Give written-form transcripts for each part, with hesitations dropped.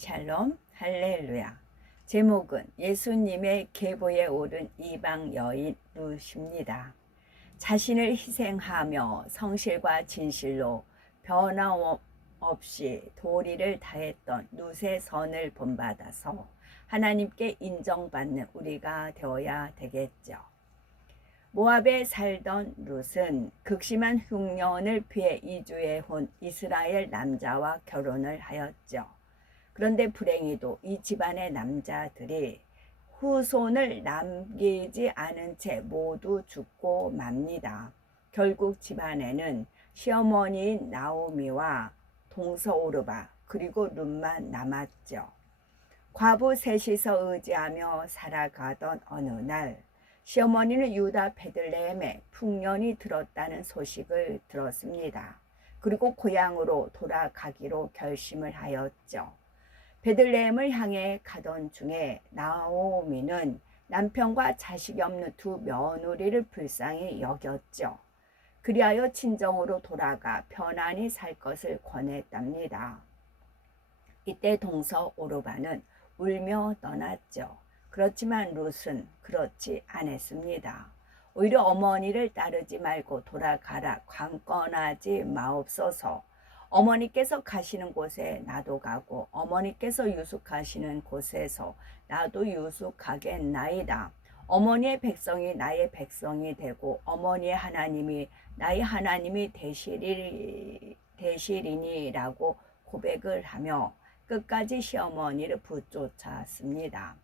샬롬 할렐루야. 제목은 예수님의 계보에 오른 이방 여인 룻입니다. 자신을 희생하며 성실과 진실로 변함없이 도리를 다했던 룻의 선을 본받아서 하나님께 인정받는 우리가 되어야 되겠죠. 모압에 살던 룻은 극심한 흉년을 피해 이주해 온 이스라엘 남자와 결혼을 하였죠. 그런데 불행히도 이 집안의 남자들이 후손을 남기지 않은 채 모두 죽고 맙니다. 결국 집안에는 시어머니인 나오미와 동서 오르바 그리고 룻만 남았죠. 과부 셋이서 의지하며 살아가던 어느 날 시어머니는 유다 베들레헴에 풍년이 들었다는 소식을 들었습니다. 그리고 고향으로 돌아가기로 결심을 하였죠. 베들레헴을 향해 가던 중에 나오미는 남편과 자식이 없는 두 며느리를 불쌍히 여겼죠. 그리하여 친정으로 돌아가 편안히 살 것을 권했답니다. 이때 동서 오르바는 울며 떠났죠. 그렇지만 룻은 그렇지 않았습니다. 오히려 어머니를 따르지 말고 돌아가라 강권하지 마옵소서. 어머니께서 가시는 곳에 나도 가고 어머니께서 유숙하시는 곳에서 나도 유숙하겠나이다. 어머니의 백성이 나의 백성이 되고 어머니의 하나님이 나의 하나님이 되시리니라고 고백을 하며 끝까지 시어머니를 붙쫓았습니다.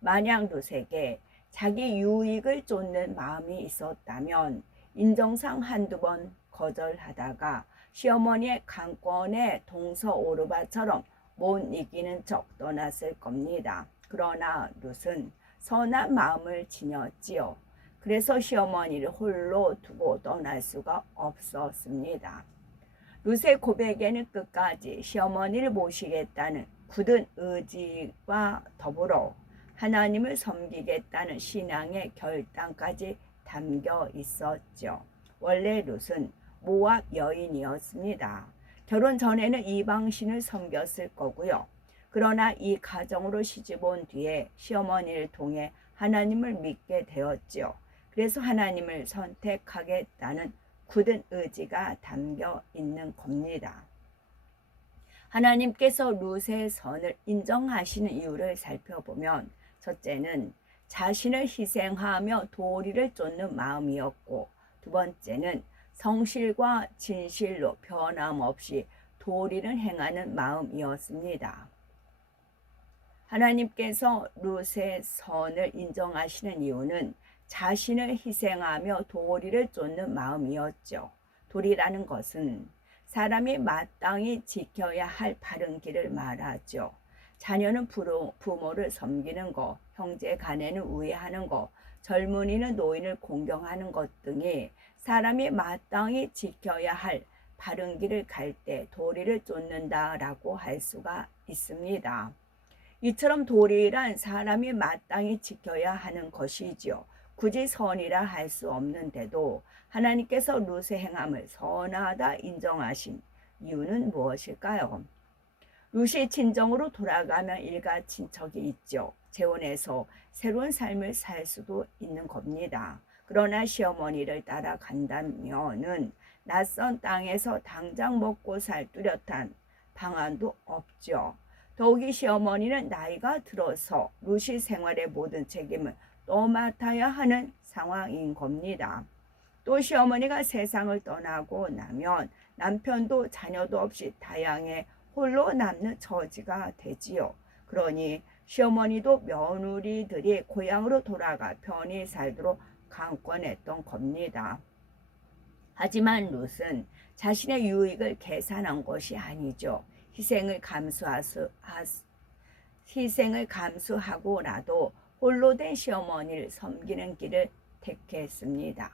만약 룻에게 자기 유익을 쫓는 마음이 있었다면 인정상 한두 번 거절하다가 시어머니의 강권에 동서 오르바처럼 못 이기는 척 떠났을 겁니다. 그러나 룻은 선한 마음을 지녔지요. 그래서 시어머니를 홀로 두고 떠날 수가 없었습니다. 룻의 고백에는 끝까지 시어머니를 모시겠다는 굳은 의지와 더불어 하나님을 섬기겠다는 신앙의 결단까지 담겨 있었죠. 원래 룻은 모압 여인이었습니다. 결혼 전에는 이방신을 섬겼을 거고요. 그러나 이 가정으로 시집 온 뒤에 시어머니를 통해 하나님을 믿게 되었죠. 그래서 하나님을 선택하겠다는 굳은 의지가 담겨 있는 겁니다. 하나님께서 룻의 선을 인정하시는 이유를 살펴보면 첫째는 자신을 희생하며 도리를 쫓는 마음이었고 두 번째는 성실과 진실로 변함없이 도리를 행하는 마음이었습니다. 하나님께서 룻의 선을 인정하시는 이유는 자신을 희생하며 도리를 쫓는 마음이었죠. 도리라는 것은 사람이 마땅히 지켜야 할 바른 길을 말하죠. 자녀는 부모를 섬기는 것, 형제 간에는 우애하는 것, 젊은이는 노인을 공경하는 것 등이 사람이 마땅히 지켜야 할 바른 길을 갈 때 도리를 쫓는다라고 할 수가 있습니다. 이처럼 도리란 사람이 마땅히 지켜야 하는 것이지요. 굳이 선이라 할 수 없는데도 하나님께서 룻의 행함을 선하다 인정하신 이유는 무엇일까요? 룻이 친정으로 돌아가면 일가 친척이 있죠. 재혼해서 새로운 삶을 살 수도 있는 겁니다. 그러나 시어머니를 따라간다면은 낯선 땅에서 당장 먹고 살 뚜렷한 방안도 없죠. 더욱이 시어머니는 나이가 들어서 룻이 생활의 모든 책임을 또 맡아야 하는 상황인 겁니다. 또 시어머니가 세상을 떠나고 나면 남편도 자녀도 없이 타양에 홀로 남는 처지가 되지요. 그러니 시어머니도 며느리들이 고향으로 돌아가 편히 살도록 강권했던 겁니다. 하지만 룻은 자신의 유익을 계산한 것이 아니죠. 희생을 감수하고라도 홀로 된 시어머니를 섬기는 길을 택했습니다.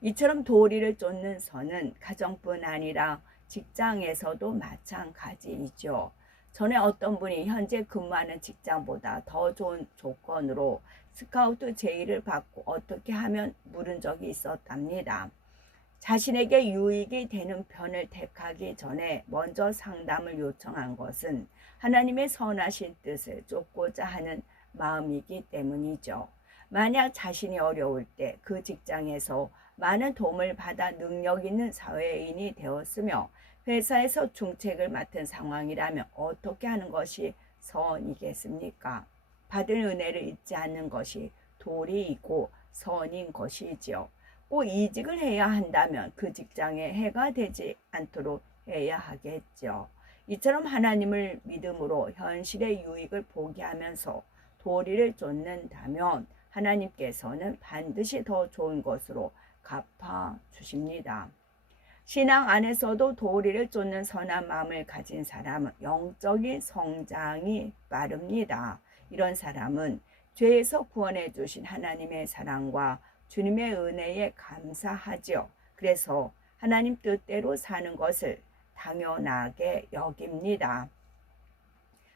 이처럼 도리를 쫓는 선은 가정뿐 아니라 직장에서도 마찬가지이죠. 전에 어떤 분이 현재 근무하는 직장보다 더 좋은 조건으로 스카우트 제의를 받고 어떻게 하면 물은 적이 있었답니다. 자신에게 유익이 되는 편을 택하기 전에 먼저 상담을 요청한 것은 하나님의 선하신 뜻을 쫓고자 하는 마음이기 때문이죠. 만약 자신이 어려울 때 그 직장에서 많은 도움을 받아 능력 있는 사회인이 되었으며 회사에서 중책을 맡은 상황이라면 어떻게 하는 것이 선이겠습니까? 받은 은혜를 잊지 않는 것이 도리이고 선인 것이지요. 꼭 이직을 해야 한다면 그 직장에 해가 되지 않도록 해야 하겠죠. 이처럼 하나님을 믿음으로 현실의 유익을 포기하면서 도리를 쫓는다면 하나님께서는 반드시 더 좋은 것으로 갚아 주십니다. 신앙 안에서도 도리를 쫓는 선한 마음을 가진 사람은 영적인 성장이 빠릅니다. 이런 사람은 죄에서 구원해 주신 하나님의 사랑과 주님의 은혜에 감사하죠. 그래서 하나님 뜻대로 사는 것을 당연하게 여깁니다.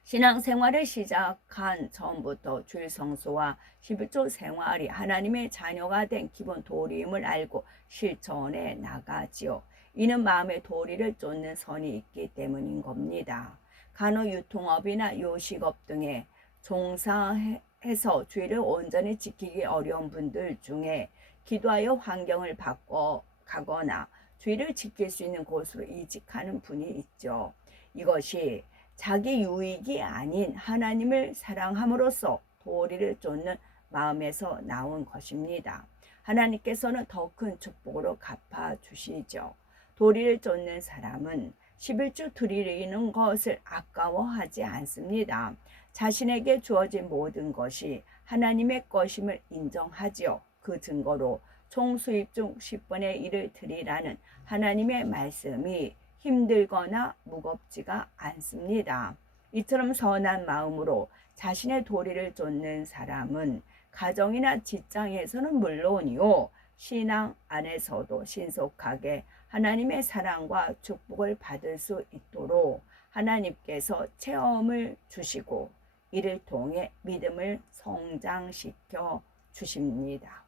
신앙생활을 시작한 전부터 주일 성수와 11조 생활이 하나님의 자녀가 된 기본 도리임을 알고 실천해 나가지요. 이는 마음의 도리를 쫓는 선이 있기 때문인 겁니다. 간호유통업이나 요식업 등에 종사해서 주의를 온전히 지키기 어려운 분들 중에 기도하여 환경을 바꿔 가거나 주의를 지킬 수 있는 곳으로 이직하는 분이 있죠. 이것이 자기 유익이 아닌 하나님을 사랑함으로써 도리를 쫓는 마음에서 나온 것입니다. 하나님께서는 더 큰 축복으로 갚아주시죠. 도리를 쫓는 사람은 11주 드리는 것을 아까워하지 않습니다. 자신에게 주어진 모든 것이 하나님의 것임을 인정하지요. 그 증거로 총수입 중 10분의 1을 드리라는 하나님의 말씀이 힘들거나 무겁지가 않습니다. 이처럼 선한 마음으로 자신의 도리를 쫓는 사람은 가정이나 직장에서는 물론이요, 신앙 안에서도 신속하게 하나님의 사랑과 축복을 받을 수 있도록 하나님께서 체험을 주시고 이를 통해 믿음을 성장시켜 주십니다.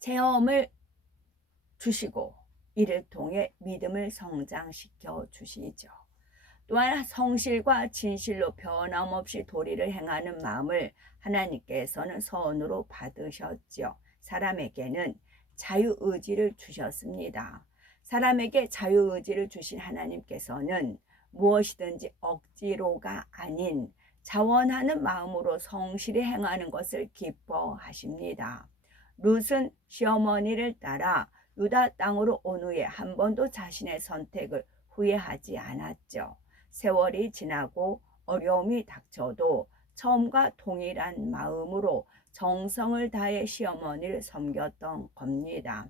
체험을 주시고 이를 통해 믿음을 성장시켜 주시죠. 또한 성실과 진실로 변함없이 도리를 행하는 마음을 하나님께서는 선으로 받으셨죠. 사람에게는 자유의지를 주셨습니다. 사람에게 자유의지를 주신 하나님께서는 무엇이든지 억지로가 아닌 자원하는 마음으로 성실히 행하는 것을 기뻐하십니다. 룻은 시어머니를 따라 유다 땅으로 온 후에 한 번도 자신의 선택을 후회하지 않았죠. 세월이 지나고 어려움이 닥쳐도 처음과 동일한 마음으로 정성을 다해 시어머니를 섬겼던 겁니다.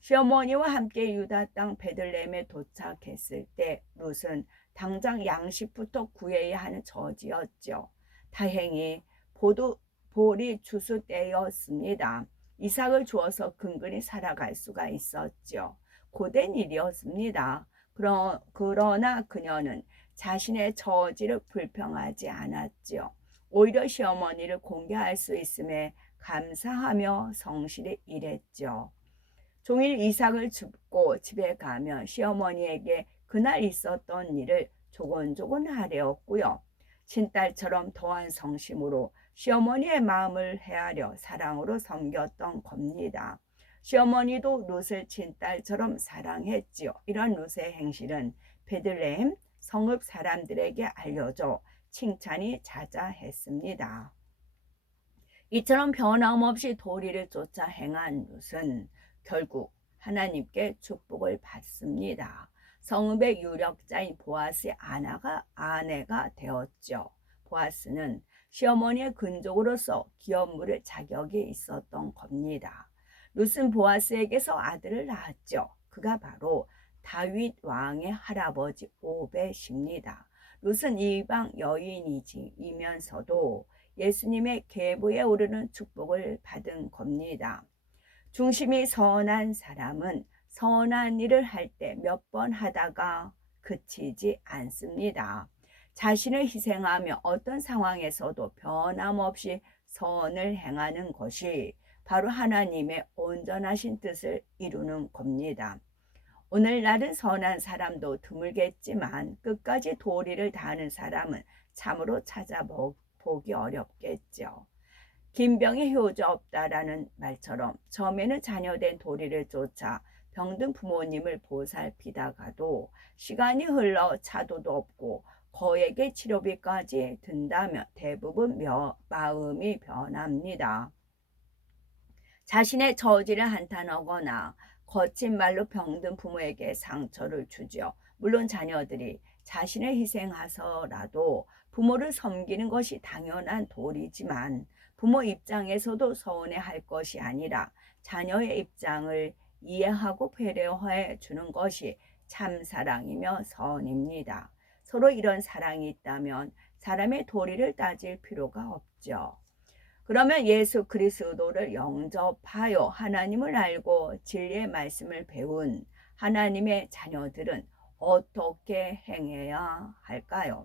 시어머니와 함께 유다 땅 베들레헴에 도착했을 때 룻은 당장 양식부터 구해야 하는 처지였죠. 다행히 볼이 추수 때였습니다. 이삭을 주어서 근근히 살아갈 수가 있었죠. 고된 일이었습니다. 그러나 그녀는 자신의 처지를 불평하지 않았죠. 오히려 시어머니를 공개할 수 있음에 감사하며 성실히 일했죠. 종일 이삭을 줍고 집에 가면 시어머니에게 그날 있었던 일을 조곤조곤 하려었고요. 친딸처럼 더한 성심으로 시어머니의 마음을 헤아려 사랑으로 섬겼던 겁니다. 시어머니도 룻을 친딸처럼 사랑했지요. 이런 룻의 행실은 베들레헴 성읍 사람들에게 알려져 칭찬이 자자했습니다. 이처럼 변함없이 도리를 쫓아 행한 룻은 결국 하나님께 축복을 받습니다. 성읍의 유력자인 보아스의 아내가 되었죠. 보아스는 시어머니의 근족으로서 기업 물을 자격이 있었던 겁니다. 룻은 보아스에게서 아들을 낳았죠. 그가 바로 다윗 왕의 할아버지 오벳입니다. 룻은 이방 여인이면서도 예수님의 계보에 오르는 축복을 받은 겁니다. 중심이 선한 사람은 선한 일을 할 때 몇 번 하다가 그치지 않습니다. 자신을 희생하며 어떤 상황에서도 변함없이 선을 행하는 것이 바로 하나님의 온전하신 뜻을 이루는 겁니다. 오늘날은 선한 사람도 드물겠지만 끝까지 도리를 다하는 사람은 참으로 찾아보기 어렵겠죠. 김병이 효자 없다라는 말처럼 처음에는 자녀된 도리를 쫓아 병든 부모님을 보살피다가도 시간이 흘러 차도도 없고 거액의 치료비까지 든다면 대부분 마음이 변합니다. 자신의 저지를 한탄하거나 거친 말로 병든 부모에게 상처를 주죠. 물론 자녀들이 자신을 희생하서라도 부모를 섬기는 것이 당연한 도리지만 부모 입장에서도 서운해할 것이 아니라 자녀의 입장을 이해하고 배려해 주는 것이 참 사랑이며 선입니다. 서로 이런 사랑이 있다면 사람의 도리를 따질 필요가 없죠. 그러면 예수 그리스도를 영접하여 하나님을 알고 진리의 말씀을 배운 하나님의 자녀들은 어떻게 행해야 할까요?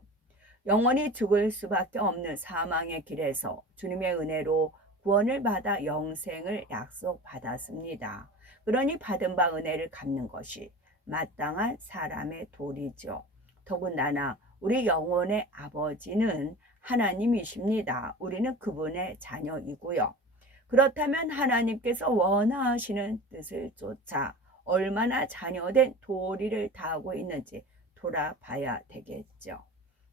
영원히 죽을 수밖에 없는 사망의 길에서 주님의 은혜로 구원을 받아 영생을 약속받았습니다. 그러니 받은 바 은혜를 갚는 것이 마땅한 사람의 도리죠. 더군다나 우리 영혼의 아버지는 하나님이십니다. 우리는 그분의 자녀이고요. 그렇다면 하나님께서 원하시는 뜻을 쫓아 얼마나 자녀된 도리를 다하고 있는지 돌아봐야 되겠죠.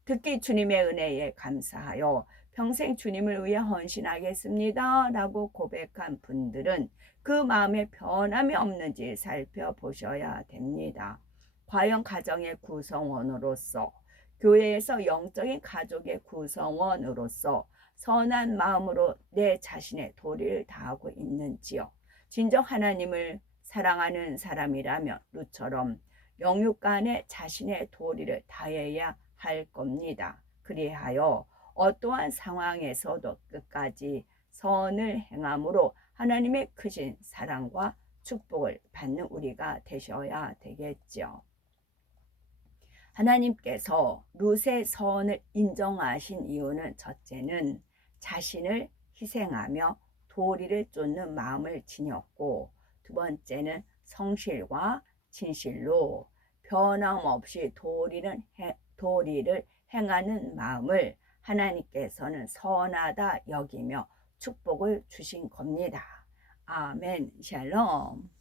특히 주님의 은혜에 감사하여 평생 주님을 위해 헌신하겠습니다 라고 고백한 분들은 그 마음에 변함이 없는지 살펴보셔야 됩니다. 과연 가정의 구성원으로서, 교회에서 영적인 가족의 구성원으로서 선한 마음으로 내 자신의 도리를 다하고 있는지요. 진정 하나님을 사랑하는 사람이라면 룻처럼 영육간에 자신의 도리를 다해야 할 겁니다. 그리하여 어떠한 상황에서도 끝까지 선을 행함으로 하나님의 크신 사랑과 축복을 받는 우리가 되셔야 되겠죠. 하나님께서 룻의 선을 인정하신 이유는 첫째는 자신을 희생하며 도리를 쫓는 마음을 지녔고, 두 번째는 성실과 진실로 변함없이 도리를 행하는 마음을 하나님께서는 선하다 여기며 축복을 주신 겁니다. 아멘. 샬롬.